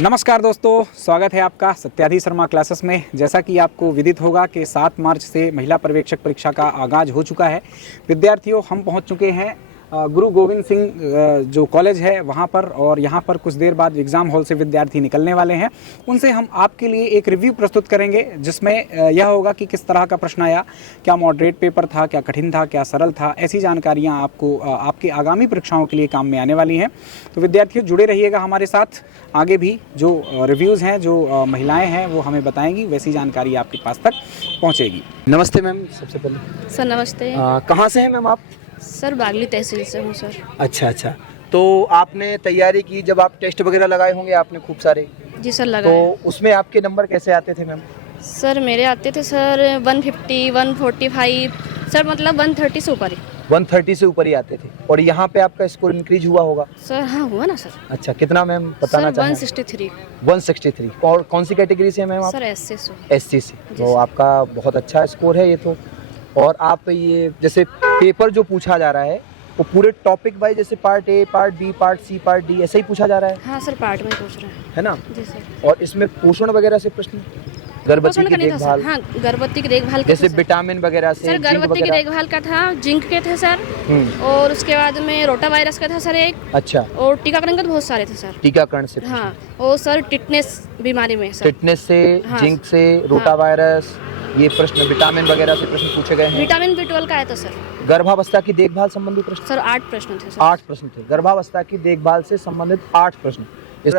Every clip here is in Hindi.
नमस्कार दोस्तों, स्वागत है आपका सत्याधि शर्मा क्लासेस में। जैसा कि आपको विदित होगा कि 7 मार्च से महिला पर्यवेक्षक परीक्षा का आगाज़ हो चुका है। विद्यार्थियों, हम पहुंच चुके हैं गुरु गोविंद सिंह जो कॉलेज है वहां पर, और यहां पर कुछ देर बाद एग्ज़ाम हॉल से विद्यार्थी निकलने वाले हैं। उनसे हम आपके लिए एक रिव्यू प्रस्तुत करेंगे जिसमें यह होगा कि किस तरह का प्रश्न आया, क्या मॉडरेट पेपर था, क्या कठिन था, क्या सरल था। ऐसी जानकारियां आपको आपकी आगामी परीक्षाओं के लिए काम में आने वाली हैं। तो विद्यार्थियों, जुड़े रहिएगा हमारे साथ। आगे भी जो रिव्यूज़ हैं, जो महिलाएँ हैं, वो हमें बताएंगी, वैसी जानकारी आपके पास तक पहुँचेगी। नमस्ते मैम। सबसे पहले सर नमस्ते। कहाँ से हैं मैम आप? सर बागली तहसील से हूँ सर। अच्छा। तो आपने तैयारी की, जब आप टेस्ट वगैरह लगाए होंगे आपने खूब सारे, जी सर लगा। तो उसमें आपके नंबर कैसे आते थे मैम? सर मेरे आते थे सर 150, 145, सर मतलब 130 से ऊपर ही। 130 से ऊपर ही आते थे। और यहाँ पे आपका स्कोर इंक्रीज हुआ होगा? सर हाँ हुआ ना सर। अच्छा, कितना मैम बताना सर चाहें? 163। 163। और कौन सी कैटेगरी से हैं मैम आप? सर एससी से। एससी से। तो आपका बहुत अच्छा स्कोर है ये तो। और आप ये जैसे पेपर जो पूछा जा रहा है वो पूरे टॉपिक वाइज, जैसे part A, part B, part C, part D, ऐसे ही पूछा जा रहा हाँ सर पार्ट में पूछ रहे हैं, है ना? जी सर। और इसमें पोषण वगैरह से प्रश्न, गर्भवती की देखभाल, हाँ गर्भवती की देखभाल के जैसे थे सर। विटामिन वगैरह से, सर जिंक गर्भवती की वगैरह। देखभाल का था, जिंक के थे सर, और उसके बाद में रोटा वायरस का था सर एक, अच्छा। और टीकाकरण का तो बहुत सारे थे सर। टीकाकरण से, हाँ, और सर टिटनेस बीमारी में सर। फिटनेस से, हाँ, जिंक से, रोटा वायरस, ये प्रश्न विटामिन वगैरह से प्रश्न पूछे गए हैं। विटामिन B12 का आया था सर। गर्भावस्था की देखभाल संबंधी प्रश्न सर 8 प्रश्न थे सर। 8 प्रश्न थे। गर्भावस्था की देखभाल से संबंधित 8 प्रश्न। इस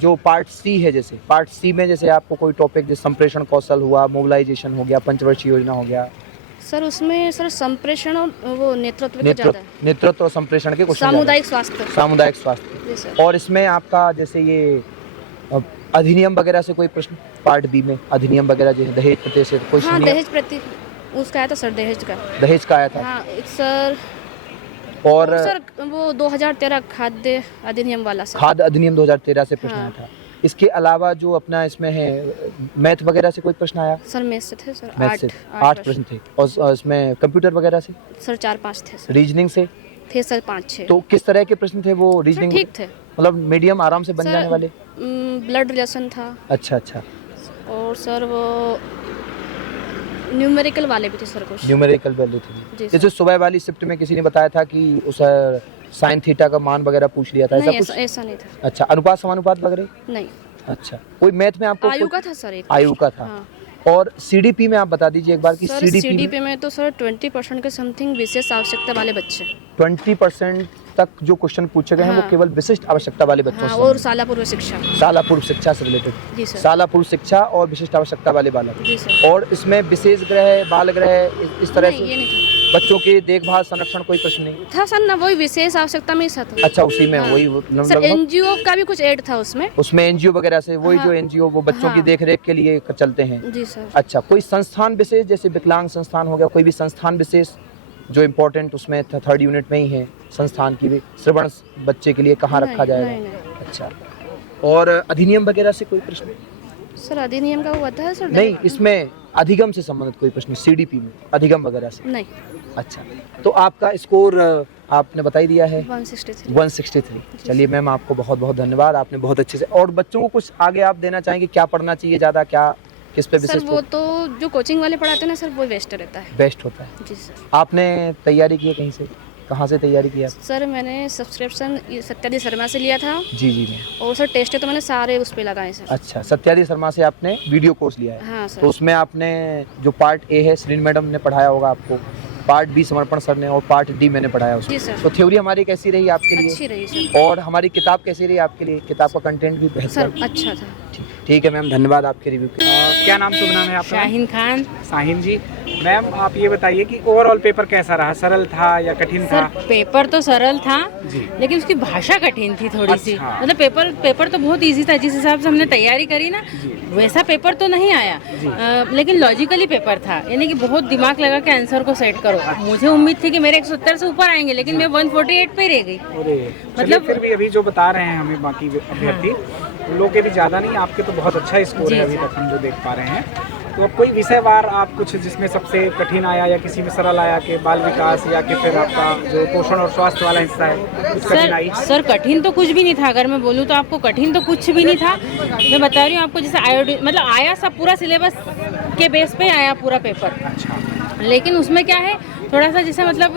जो पार्ट सी है, जैसे पार्ट सी में जैसे आपको कोई टॉपिक, जैसे संप्रेषण कौशल हुआ, मोबिलाइजेशन हो गया, पंचवर्षीय योजना हो गया। सर उसमें सर संप्रेषण और वो नेतृत्व के ज्यादा है। नेतृत्व और संप्रेषण के क्वेश्चन। सामुदायिक स्वास्थ्य। सामुदायिक स्वास्थ्य। जी सर। और इसमें आपका जैसे ये अधिनियम वगैरह से कोई प्रश्न, पार्ट बी में अधिनियम वगैरह, जैसे दहेज प्रति से कोई हाँ दहेज प्रति उसका आया था सर, दहेज का आया था। हाँ एक सर। और सर वो 2013 खाद्य अधिनियम वाला सर। खाद्य अधिनियम 2013 से प्रश्न हाँ। आया था। इसके अलावा जो अपना इसमें है मैथ वगैरह से कोई प्रश्न आया? सर मैथ से थे सर। मैथ से 8 8 प्रश्न थे। और इसमें कंप्यूटर वगैरह से सर 4-5 थे सर। रीजनिंग से थे सर 5-6। तो किस तरह के प्रश्न थे वो? रीजनिंग ठीक थे, मतलब मीडियम आराम से बन जाने वाले? ब्लड रिलेशन था। अच्छा। और सर वो न्यूमेरिकल वाले भी थे सर कुछ। न्यूमेरिकल वैल्यू जी थी। जैसे सुबह वाली शिफ्ट में किसी ने बताया था कि उस साइन थीटा का मान वगैरह पूछ लिया था, ऐसा नहीं कुछ? ऐसा नहीं था। अच्छा, अनुपात समानुपात वगैरह? नहीं। अच्छा, कोई मैथ में आपको आयु का था सर एक। आयु का था। हाँ। और सीडीपी में आप बता दीजिए एक बार कि सर सीडीपी में तो सर 20% के समथिंग विशेष आवश्यकता वाले बच्चे। 20% तक जो क्वेश्चन पूछे गए हैं वो हाँ। केवल विशिष्ट आवश्यकता वाले बच्चों हाँ, से। और शाला पूर्व शिक्षा। शाला पूर्व शिक्षा से रिलेटेड। जी सर। शाला पूर्व शिक्षा और विशिष्ट आवश्यकता वाले बालक। जी सर। और इसमें विशेष गृह, बाल गृह, इस तरह नहीं, ये से नहीं बच्चों की देखभाल, संरक्षण कोई प्रश्न नहीं था सर ना, वही विशेष आवश्यकता में ही था। अच्छा, उसी में हाँ। वही सर लगभग एनजीओ का भी कुछ ऐड था उसमें। उसमें एनजीओ वगैरह से, वही हाँ। जो एनजीओ वो बच्चों की हाँ। देखरेख के लिए चलते हैं। जी सर। अच्छा, कोई संस्थान विशेष, जैसे विकलांग संस्थान हो गया, कोई भी संस्थान विशेष जो इम्पोर्टेंट उसमें 3rd यूनिट में ही है, संस्थान की भी श्रवण बच्चे के लिए कहाँ रखा जाएगा? नहीं। अच्छा, और अधिनियम वगैरह से कोई प्रश्न? सर अधिनियम का हुआ था सर। नहीं, इसमें अधिगम से संबंधित कोई प्रश्न सीडीपी में, अधिगम वगैरह से? नहीं। अच्छा, तो आपका स्कोर आपने बता ही दिया है 163। चलिए मैम, आपको बहुत बहुत धन्यवाद, आपने बहुत अच्छे से। और बच्चों को कुछ आगे आप देना चाहेंगे, क्या पढ़ना चाहिए ज़्यादा, क्या किस पे सर विशेष? वो तो जो कोचिंग वाले पढ़ाते हैं ना सर, वो बेस्ट रहता है। बेस्ट होता है। जी सर। आपने तैयारी की है कहीं से? कहाँ से तैयारी किया? सर मैंने सब्सक्रिप्शन सत्याधि शर्मा से लिया था। जी मैम। और सर टेस्ट तो मैंने सारे उस पे लगाए सर। अच्छा, सत्याधि शर्मा से आपने वीडियो कोर्स लिया है? हाँ सर। तो उसमें आपने जो पार्ट ए है, श्रीन मैडम ने पढ़ाया होगा आपको, पार्ट बी समर्पण सर ने, और पार्ट डी मैंने पढ़ाया उसको। जी सर। तो थ्योरी हमारी कैसी रही आपके लिए? अच्छी रही सर। और हमारी किताब कैसी रही आपके लिए? किताब का कंटेंट भी बेहतर? सर अच्छा था। ठीक है मैम, धन्यवाद आपके रिव्यू के लिए। क्या नाम शुभ नाम है आपका? शाहीन खान। साहिन जी, मैम आप ये बताइए कि ओवरऑल पेपर कैसा रहा? सरल था या कठिन था? सर पेपर तो सरल था, जी। लेकिन उसकी भाषा कठिन थी थोड़ी सी। अच्छा। मतलब पेपर तो बहुत इजी था, जिस हिसाब से हमने तैयारी करी ना वैसा पेपर तो नहीं आया। लेकिन लॉजिकली पेपर था, यानी कि बहुत दिमाग लगा के आंसर को सेट करो। मुझे उम्मीद थी कि मेरे 170 से ऊपर आएंगे, लेकिन मैं 148 पे रह गई। अरे मतलब- मतलब फिर भी अभी जो बता रहे हैं हमें बाकी अभ्यर्थी, उन लोगों के भी ज़्यादा नहीं, आपके तो बहुत अच्छा स्कोर जी, है अभी जी। तक हम जो देख पा रहे हैं। तो अब कोई विषयवार आप कुछ जिसमें सबसे कठिन आया या किसी में सरल आया कि बाल विकास या कि फिर आपका जो पोषण और स्वास्थ्य वाला हिस्सा है कुछ कठिन आई? सर कठिन तो कुछ भी नहीं था, अगर मैं बोलूँ तो आपको कठिन तो कुछ भी नहीं था। मैं बता रही हूँ आपको, जैसे आयोडीन मतलब आया सब पूरा सिलेबस के बेस पे आया पूरा पेपर। अच्छा, लेकिन उसमें क्या है थोड़ा सा जैसे मतलब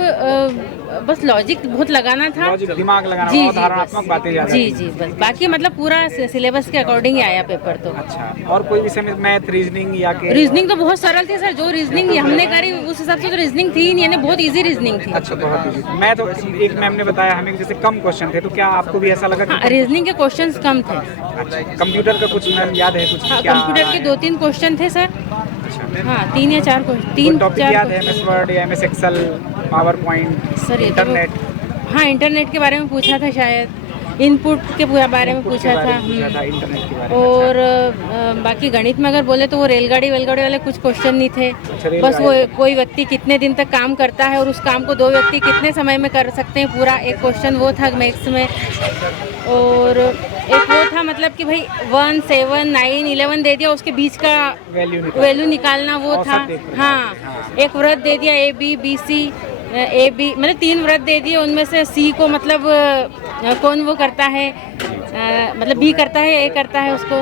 बस लॉजिक बहुत लगाना था, लॉजिक दिमाग लगाना, जी और धारणात्मक बातें ज्यादा जी थी। जी बस, बाकी मतलब पूरा सिलेबस के अकॉर्डिंग ही आया पेपर। तो अच्छा, और कोई विषय में मैथ रीजनिंग या कि? रीजनिंग तो बहुत सरल थी सर, जो रीजनिंग हमने करी उस हिसाब से तो रीजनिंग थी ही नहीं, यानी बहुत इजी रीजनिंग थी। अच्छा, बहुत easy। मैं तो एक मैम ने बताया हमें कि जैसे कम क्वेश्चन थे, तो क्या आपको भी ऐसा लगा कि? हाँ, रीजनिंग के क्वेश्चंस कम थे। अच्छा, कंप्यूटर का कुछ मैम याद है कुछ? हाँ, क्या कंप्यूटर के 2-3 क्वेश्चन थे सर। अच्छा, हाँ 3 या 4 क्वेश्चन, 3 टॉपिक 4 याद है? MS वर्ड या MS Excel, PowerPoint, sir ये तो इंटरनेट? हाँ इंटरनेट के बारे में पूछा था शायद, इनपुट के बारे में पूछा था। इंटरनेट के बारे में। और बाकी गणित में अगर बोले तो वो रेलगाड़ी वेलगाड़ी वाले कुछ क्वेश्चन नहीं थे। रेलगाड़ी। बस वो कोई व्यक्ति कितने दिन तक काम करता है और उस काम को 2 व्यक्ति कितने समय में कर सकते हैं पूरा, एक क्वेश्चन वो था मैथ्स में। और एक वो था मतलब कि भाई 1, 7, 9, 11 दे दिया, उसके बीच का वैल्यू निकालना वो औसत था। एक हाँ, एक वृत्त दे दिया ABC, AB मतलब 3 वृत्त दे दिए, उनमें से C को मतलब कौन वो करता है, मतलब B करता है, A करता है उसको।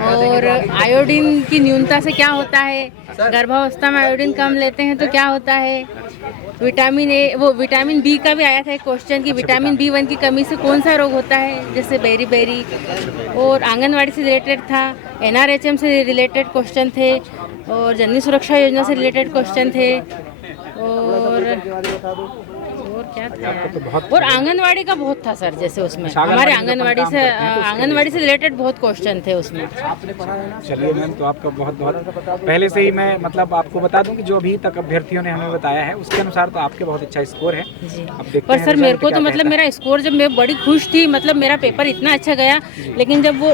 और आयोडीन की न्यूनता से क्या होता है, गर्भावस्था में आयोडीन कम लेते हैं तो क्या होता है। विटामिन A, वो विटामिन B का भी आया था एक क्वेश्चन कि विटामिन B1 की कमी से कौन सा रोग होता है, जैसे बेरी बेरी। और आंगनवाड़ी से रिलेटेड था, NRHM से रिलेटेड क्वेश्चन थे, और जननी सुरक्षा योजना से रिलेटेड क्वेश्चन थे। और क्या था, और आंगनवाड़ी का बहुत था सर, जैसे उसमें हमारे आंगनवाड़ी से रिलेटेड बहुत क्वेश्चन थे उसमें। चलिए मैम, तो आपका बहुत बहुत पहले से ही मैं मतलब आपको बता दूं कि जो अभी तक अभ्यर्थियों ने हमें बताया है उसके अनुसार तो आपके बहुत अच्छा स्कोर है। जी, अब देखते पर हैं सर मेरे को क्या तो मतलब कहता मेरा स्कोर, जब मैं बड़ी खुश थी, मतलब मेरा पेपर इतना अच्छा गया, लेकिन जब वो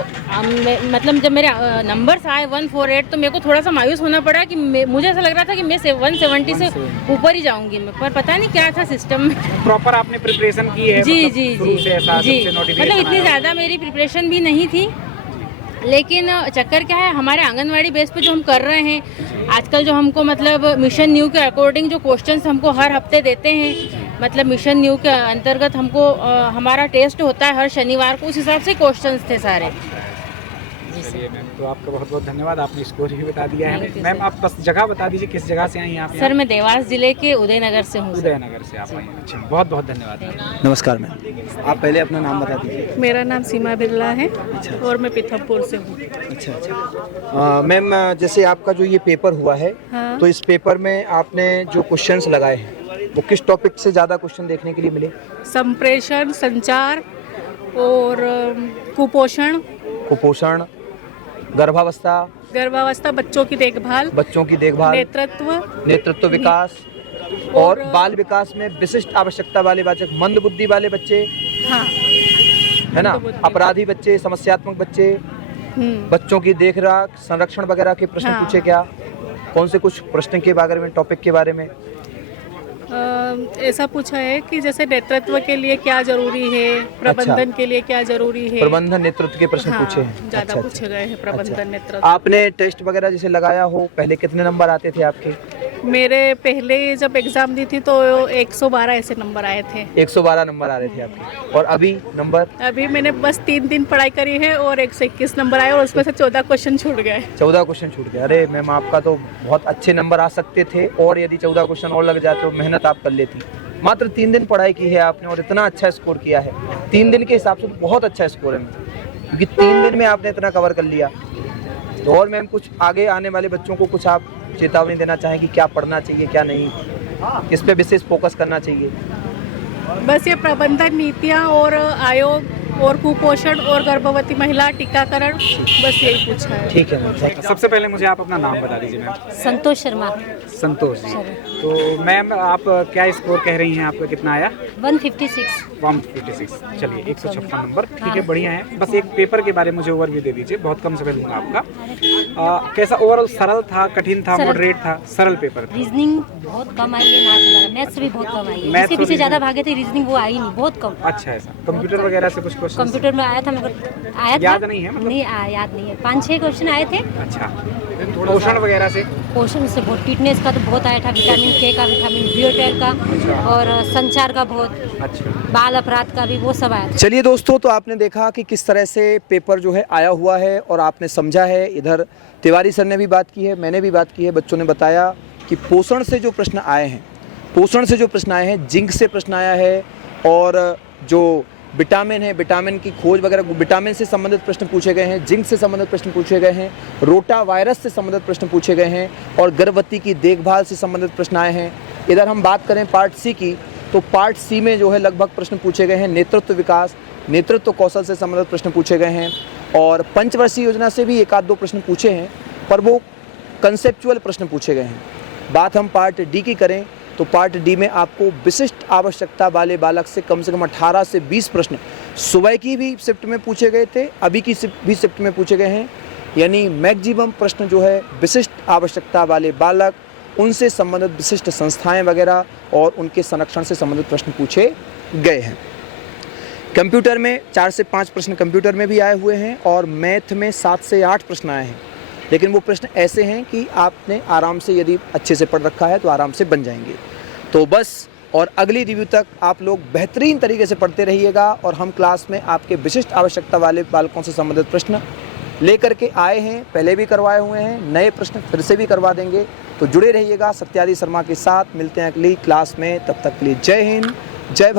मतलब जब मेरे नंबर्स आए 148 तो मेरे को थोड़ा सा मायूस होना पड़ा कि मुझे ऐसा लग रहा था कि मैं 170 से ऊपर ही जाऊंगी मैं, पर पता नहीं क्या था सिस्टम में। है। प्रॉपर आपने प्रिपरेशन की है? जी मतलब जी शुरू जी से ऐसा जी, जब से notification मतलब इतनी आया? ज़्यादा मेरी प्रिपरेशन भी नहीं थी, लेकिन चक्कर क्या है, हमारे आंगनवाड़ी बेस पे जो हम कर रहे हैं आजकल, जो हमको मतलब मिशन न्यू के अकॉर्डिंग जो क्वेश्चंस हमको हर हफ्ते देते हैं, मतलब मिशन न्यू के अंतर्गत हमको हमारा टेस्ट होता है हर शनिवार को, उस हिसाब से क्वेश्चंस थे सारे। चलिए मैम, तो आपका बहुत बहुत धन्यवाद, आपने स्कोर भी बता दिया है। मैम आप बस जगह बता दीजिए, किस जगह से आई हैं आप? सर मैं देवास जिले के उदयनगर से हूँ। उदयनगर से आप आई हैं। अच्छा, बहुत बहुत धन्यवाद मैम। नमस्कार मैम, आप पहले अपना नाम बता दीजिए। मेरा नाम सीमा बिरला है और मैं पीथमपुर से हूँ। अच्छा अच्छा मैम, जैसे आपका जो ये पेपर हुआ है, हाँ। तो इस पेपर में आपने जो क्वेश्चंस लगाए हैं वो किस टॉपिक से ज़्यादा क्वेश्चन देखने के लिए मिले? संप्रेषण, संचार और कुपोषण, गर्भावस्था, बच्चों की देखभाल, नेतृत्व विकास, और बाल विकास में विशिष्ट आवश्यकता वाले बच्चे, मंद बुद्धि वाले बच्चे, हाँ, है ना, अपराधी बच्चे, समस्यात्मक बच्चे, बच्चों की देखरेख, संरक्षण वगैरह के प्रश्न हाँ। पूछे क्या? कौन से कुछ प्रश्न के बारे में, टॉपिक के बारे में? ऐसा पूछा है कि जैसे नेतृत्व के लिए क्या जरूरी है, प्रबंधन के लिए क्या जरूरी है, प्रबंधन नेतृत्व के प्रश्न हाँ, पूछे हैं। ज्यादा अच्छा, पूछे गए हैं प्रबंधन अच्छा। नेतृत्व। आपने टेस्ट वगैरह जैसे लगाया हो, पहले कितने नंबर आते थे आपके? मेरे पहले जब एग्जाम दी थी तो 112 ऐसे नंबर आए थे। 112 नंबर आ रहे थे आपके, और अभी नंबर? अभी मैंने बस 3 दिन पढ़ाई करी है और 121 नंबर आए और उसमें से 14 क्वेश्चन छूट गए। 14 क्वेश्चन छूट गए। अरे मैम, आपका तो बहुत अच्छे नंबर आ सकते थे, और यदि 14 क्वेश्चन और लग जाते तो मेहनत आप कर लेती। मात्र 3 दिन पढ़ाई की है आपने और इतना अच्छा स्कोर किया है। 3 दिन के हिसाब से तो बहुत अच्छा स्कोर है, क्योंकि 3 दिन में आपने इतना कवर कर लिया। तो और मैम, कुछ आगे आने वाले बच्चों को कुछ आप चेतावनी देना चाहेंगे, क्या पढ़ना चाहिए क्या नहीं, किस पे विशेष फोकस करना चाहिए? बस ये प्रबंधन नीतियाँ और आयोग और कुपोषण और गर्भवती महिला टीकाकरण, बस यही पूछा है। ठीक है मैम। सबसे पहले मुझे आप अपना नाम बता दीजिए मैम। संतोष शर्मा। संतोष जी। तो मैम आप क्या स्कोर कह रही हैं, आपका कितना आया? 156। 156। चलिए 156 नंबर, ठीक है, बढ़िया है। बस एक पेपर के बारे में मुझे ओवरव्यू दे दीजिए, बहुत कम समय लूंगा आपका। कैसा ओवरऑल, सरल था, कठिन था, मॉडरेट था? सरल पेपर था। रीजनिंग बहुत कम आई है, मैथ्स भी बहुत कम आई है, मैथ्स जिसके और पीछे ज़्यादा भागे थे रीजनिंग वो आई नहीं, बहुत कम। अच्छा, ऐसा कंप्यूटर वगैरह से कुछ क्वेश्चन कंप्यूटर में आया था मेरे को, आया था याद नहीं है मतलब? नहीं याद नहीं है, 5-6 क्वेश्चन आए थे। अच्छा, पोषण वगैरह से? पोषण से बहुत, फिटनेस का तो बहुत आया था, विटामिन के का, विटामिन B12 का, और संचार का बहुत, अच्छा, बाल अपराध का भी, वो सब आया था। चलिए दोस्तों, तो आपने देखा कि किस तरह से पेपर जो है आया हुआ है और आपने समझा है। इधर तिवारी सर ने भी बात की है, मैंने भी बात की है। बच्चों ने बताया कि पोषण से जो प्रश्न आए हैं, पोषण से जो प्रश्न आए हैं, जिंक से प्रश्न आया है, और जो विटामिन है, विटामिन की खोज वगैरह, विटामिन से संबंधित प्रश्न पूछे गए हैं, जिंक से संबंधित प्रश्न पूछे गए हैं, रोटा वायरस से संबंधित प्रश्न पूछे गए हैं, और गर्भवती की देखभाल से संबंधित प्रश्न आए हैं। इधर हम बात करें पार्ट सी की, तो पार्ट सी में जो है लगभग प्रश्न पूछे गए हैं नेतृत्व विकास, नेतृत्व कौशल से संबंधित प्रश्न पूछे गए हैं, और पंचवर्षीय योजना से भी 1-2 प्रश्न पूछे हैं, पर वो कंसेप्चुअल प्रश्न पूछे गए हैं। बात हम पार्ट डी की करें, तो पार्ट डी में आपको विशिष्ट आवश्यकता वाले बालक से कम 18 से 20 प्रश्न सुबह की भी शिफ्ट में पूछे गए थे, अभी की भी शिफ्ट में पूछे गए हैं। यानी मैक्सिमम प्रश्न जो है विशिष्ट आवश्यकता वाले बालक, उनसे संबंधित विशिष्ट संस्थाएं वगैरह और उनके संरक्षण से संबंधित प्रश्न पूछे गए हैं। कंप्यूटर में 4 से 5 प्रश्न कंप्यूटर में भी आए हुए हैं, और मैथ में 7 से 8 प्रश्न आए हैं। लेकिन वो प्रश्न ऐसे हैं कि आपने आराम से, यदि अच्छे से पढ़ रखा है तो आराम से बन जाएंगे। तो बस, और अगली रिव्यू तक आप लोग बेहतरीन तरीके से पढ़ते रहिएगा, और हम क्लास में आपके विशिष्ट आवश्यकता वाले बालकों से संबंधित प्रश्न लेकर के आए हैं, पहले भी करवाए हुए हैं, नए प्रश्न फिर से भी करवा देंगे। तो जुड़े रहिएगा सत्यादि शर्मा के साथ। मिलते हैं अगली क्लास में, तब तक के लिए जय हिंद, जय भारत।